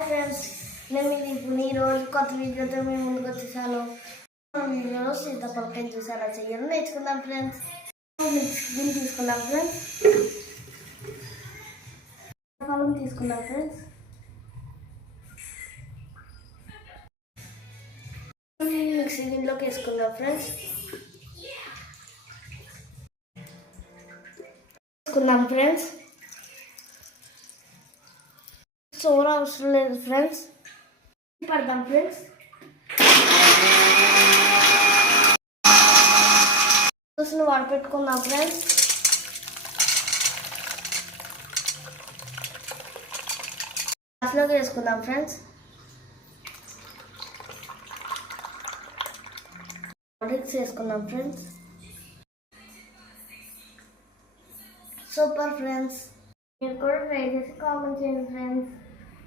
ఫ్రెండ్స్, నేను ఇప్పుడు ఈరోజు కొత్త వీడియోతో మేము ముందుకు వచ్చేసాను. వీడియోలో సీతాఫలకాయ జ్యూస్ ఎలా చేయాలో నేర్చుకుందాం ఫ్రెండ్స్. దీన్ని తీసుకుందాం ఫ్రెండ్స్. సీతాఫలం తీసుకుందాం ఫ్రెండ్స్. మిక్సీ గిన్నెలోకి వేసుకుందాం ఫ్రెండ్స్. వేసుకుందాం ఫ్రెండ్స్. సోడా అవసరం లేదు ఫ్రెండ్స్. పడదాం ఫ్రెండ్స్. జ్యూస్ని వడపెట్టుకుందాం ఫ్రెండ్స్. గ్లాస్లోకి వేసుకుందాం ఫ్రెండ్స్. మిక్స్ చేసుకుందాం ఫ్రెండ్స్. Super friends. మీరు కూడా ట్రై చేసి కామెంట్ చేయండి ఫ్రెండ్స్.